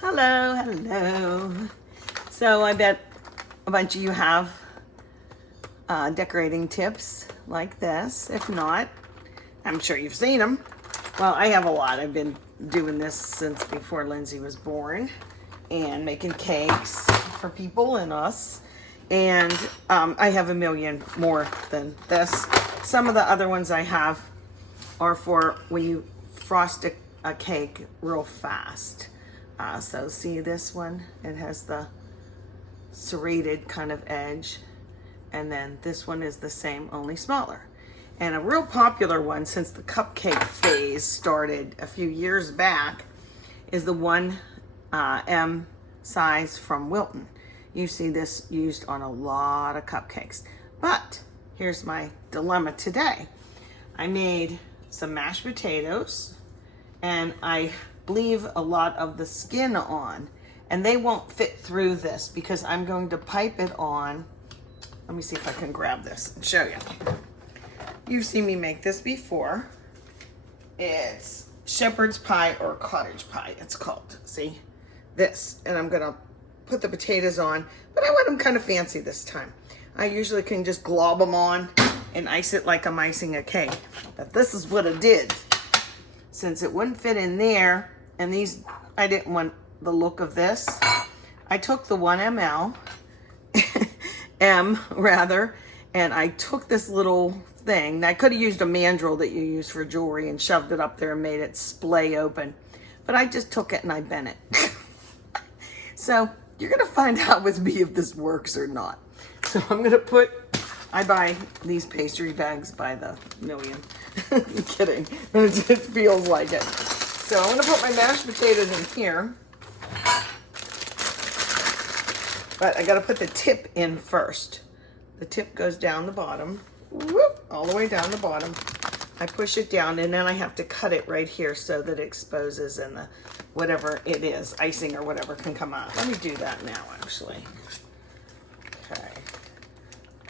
Hello, hello. So I bet a bunch of you have decorating tips like this. If not, I'm sure you've seen them. Well, I have a lot. I've been doing this since before Lindsay was born and making cakes for people and us. And I have a million more than this. Some of the other ones I have are for when you frost a cake real fast. So see this one? It has the serrated kind of edge. And then this one is the same, only smaller. And a real popular one since the cupcake phase started a few years back is the 1M size from Wilton. You see this used on a lot of cupcakes. But here's my dilemma today. I made some mashed potatoes and I leave a lot of the skin on, and they won't fit through this because I'm going to pipe it on. Let me see if I can grab this and show you. You've seen me make this before. It's shepherd's pie or cottage pie, it's called. See this, and I'm gonna put the potatoes on, but I want them kind of fancy this time. I usually can just glob them on and ice it like I'm icing a cake, but this is what I did. Since it wouldn't fit in there, and these, I didn't want the look of this, I took the 1 M rather, and I took this little thing. Now, I could have used a mandrel that you use for jewelry and shoved it up there and made it splay open, but I just took it and I bent it. So you're gonna find out with me if this works or not. So I'm gonna put, I buy these pastry bags by the million. I'm kidding, but it just feels like it. So I'm gonna put my mashed potatoes in here, but I gotta put the tip in first. The tip goes down the bottom, whoop, all the way down the bottom. I push it down and then I have to cut it right here so that it exposes and the whatever it is, icing or whatever, can come out. Let me do that now, actually. Okay.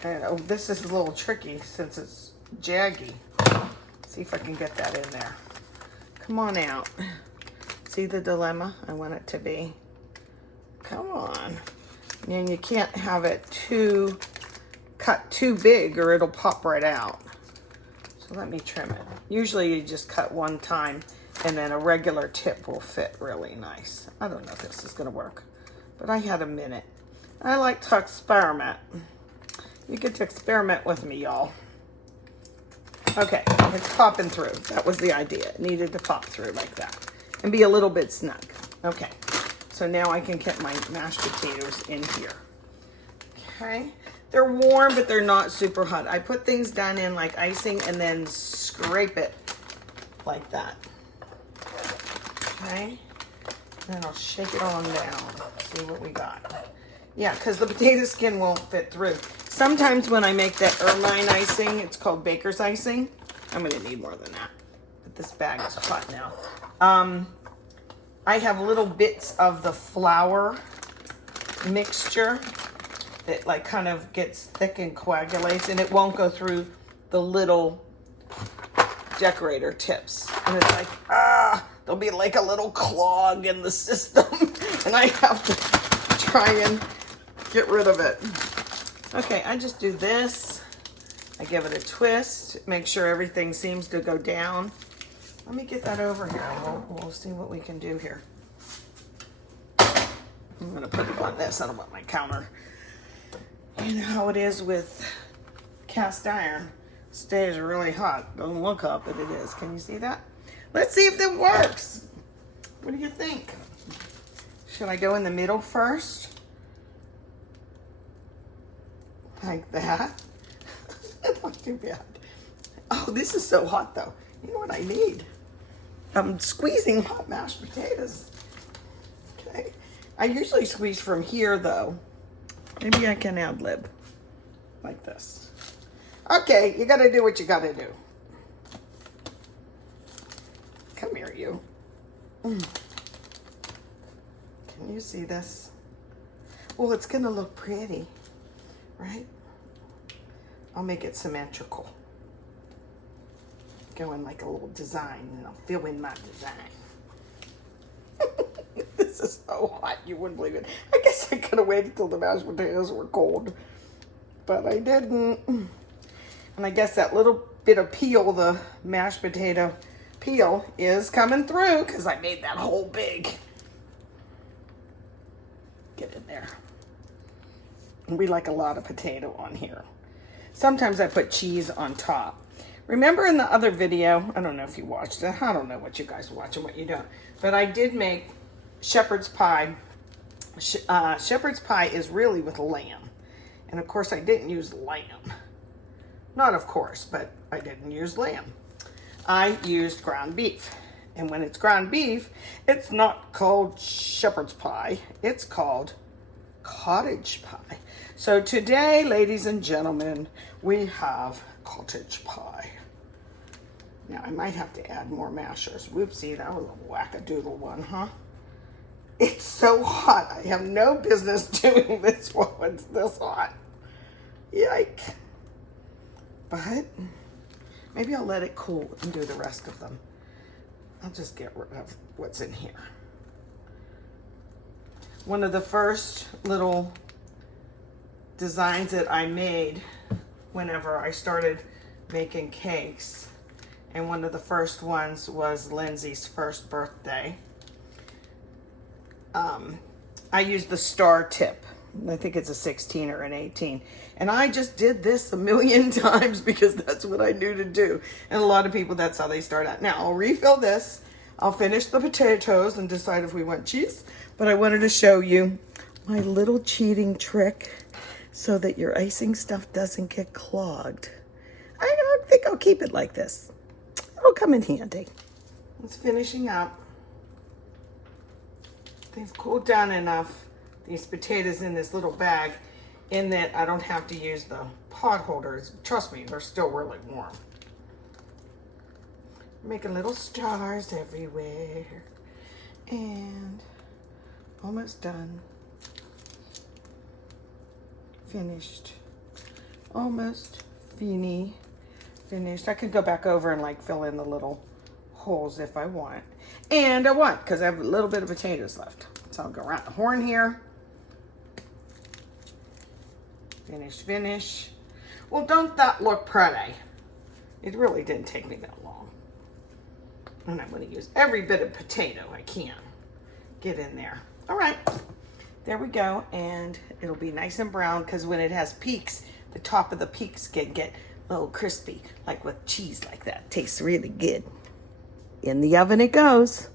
And, oh, this is a little tricky since it's jaggy. See if I can get that in there. Come on out. See the dilemma I want it to be? Come on. And you can't have it cut too big or it'll pop right out. So let me trim it. Usually you just cut one time and then a regular tip will fit really nice. I don't know if this is gonna work, but I had a minute. I like to experiment. You get to experiment with me, y'all. Okay, it's popping through. That was the idea. It needed to pop through like that and be a little bit snug. Okay, so now I can get my mashed potatoes in here. Okay, they're warm, but they're not super hot. I put things down in like icing and then scrape it like that. Okay, then I'll shake it on down. See what we got. Yeah, because the potato skin won't fit through. Sometimes when I make that ermine icing, it's called baker's icing. I'm gonna need more than that, but this bag is hot now. I have little bits of the flour mixture that like kind of gets thick and coagulates, and it won't go through the little decorator tips. And it's like, there'll be like a little clog in the system, and I have to try and get rid of it. Okay, I just do this. I give it a twist, make sure everything seems to go down. Let me get that over here. We'll see what we can do here. I'm gonna put it on this. I don't want my counter. You know how it is with cast iron. Stays really hot. Doesn't look hot, but it is. Can you see that? Let's see if it works. What do you think? Should I go in the middle first? Like that. Not too bad. Oh, this is so hot though. You know what I need? I'm squeezing hot mashed potatoes. Okay. I usually squeeze from here though. Maybe I can ad lib like this. Okay, you gotta do what you gotta do. Come here, you. Can you see this? Well, it's gonna look pretty, right? I'll make it symmetrical. Go in like a little design, and I'll fill in my design. This This is so hot, you wouldn't believe it. I guess I could have waited till the mashed potatoes were cold, but I didn't. And I guess that little bit of peel, the mashed potato peel, is coming through because I made that whole big. Get in there. And we like a lot of potato on here. Sometimes I put cheese on top. Remember in the other video, I don't know if you watched it, I don't know what you guys watch and what you don't, but I did make shepherd's pie. Shepherd's pie is really with lamb. And of course I didn't use lamb. Not of course, but I didn't use lamb. I used ground beef. And when it's ground beef, it's not called shepherd's pie. It's called cottage pie. So today, ladies and gentlemen, we have cottage pie. Now, I might have to add more mashers. Whoopsie, that was a wackadoodle one, huh? It's so hot. I have no business doing this while it's this hot. Yike. But maybe I'll let it cool and do the rest of them. I'll just get rid of what's in here. One of the first little designs that I made whenever I started making cakes, and one of the first ones was Lindsay's first birthday. I used the star tip. I think it's a 16 or an 18. And I just did this a million times because that's what I knew to do. And a lot of people, that's how they start out. Now, I'll refill this. I'll finish the potatoes and decide if we want cheese. But I wanted to show you my little cheating trick so that your icing stuff doesn't get clogged. I don't think I'll keep it like this. It'll come in handy. It's finishing up. They've cooled down enough, these potatoes in this little bag, in that I don't have to use the pot holders. Trust me, they're still really warm. Making little stars everywhere. And almost done. Finished. Almost finished. I could go back over and like fill in the little holes if I want. And I want, because I have a little bit of potatoes left. So I'll go around the horn here. Finish. Well, don't that look pretty? It really didn't take me that long. And I'm going to use every bit of potato I can get in there. All right, there we go. And it'll be nice and brown because when it has peaks, the top of the peaks can get a little crispy, like with cheese like that. Tastes really good. In the oven it goes.